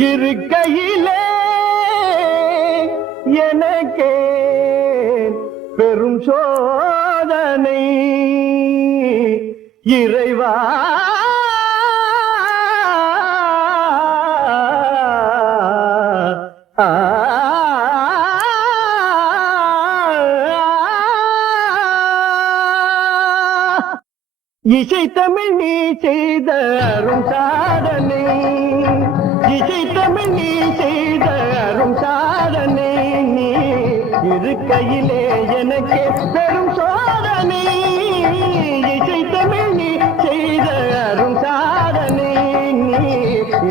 இருக்கையிலே எனக்கே பெரும் சோதனை இறைவா இசை தமிழ் நீ செய்த அரும் சாதனை இசை தமிழ் நீ செய்த அரும் சாதனை நீ இருக்கையிலே எனக்கு பெரும் சோதனை இசை தமிழ் நீ செய்த அரும் சாதனை நீ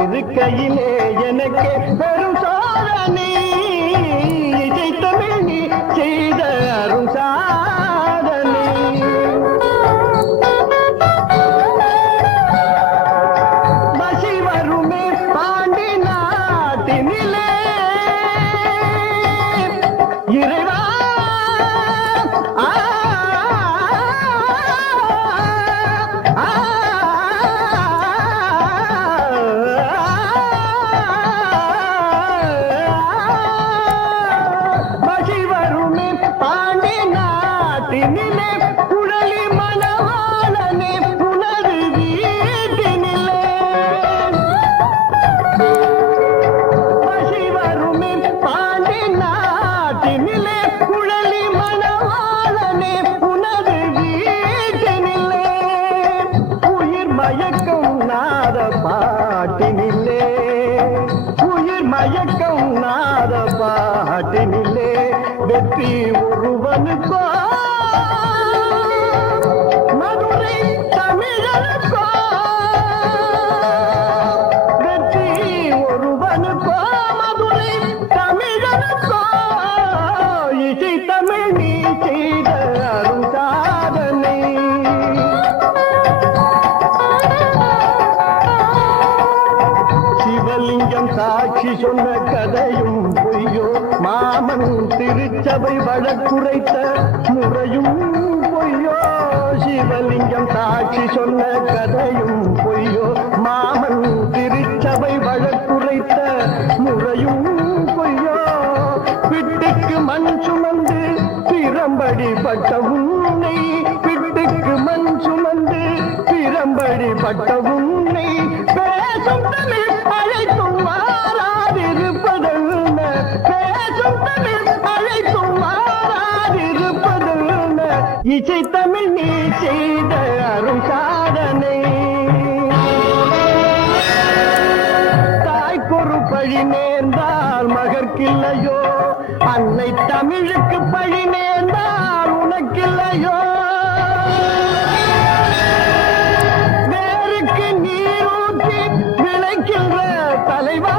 இருக்கையிலே எனக்கு பெரும் சோதனை இசை தமிழ் நீ செய்த அரும் சாதனை இறைவா மசி வருமே பாண்டி நாட்டினிலே குழலி மனவாளனே புனது வீட்டினிலே மசி வருமே பாண்டி நாட்டினிலே குழலி மனவாளனே புனது வீட்டினிலே உயிர் மயக்கம் நாத பாட்டினிலே உயிர் மயக்கம் நாத பாட்டினிலே வெற்றி ஒருவனுக்கோ மதுரை தமிழனுக்கோ வெற்றி ஒருவனுக்கோ மதுரை தமிழனுக்கோ இசை தமிழ் நீ செய்த அரும் சாதனை சிவலிங்கம் சாட்சி சொன்ன கதையும் பொய்யோ மாமன் திருச்சபை வழக்குரைத்த முறையும் பொய்யோ சிவலிங்கம் சாட்சி சொன்ன கதையும் பொய்யோ மாமன் திருச்சபை வழக்குரைத்த முறையும் பொய்யோ பிட்டுக்கு மண் சுமந்து பிரம்படி பட்ட உன்னை பிட்டுக்கு மண் சுமந்து பிரம்படி பட்ட உன்னை பேசும் தமிழ் அழைத்தும் மாறாதிருப்பதென்ன பேசும் தமிழ் அழைத்தும் மாறாதிருப்பதென்ன இசை தமிழ் நீ செய்த அரும் சாதனை தாய்க்கொரு பழி நேர்ந்தால் மகற்கில்லையோ அன்னை தமிழுக்கு பழி நேர்ந்தால் உனக்கில்லையோ வேருக்கு நீரூற்றி விளைக்கின்ற தலைவா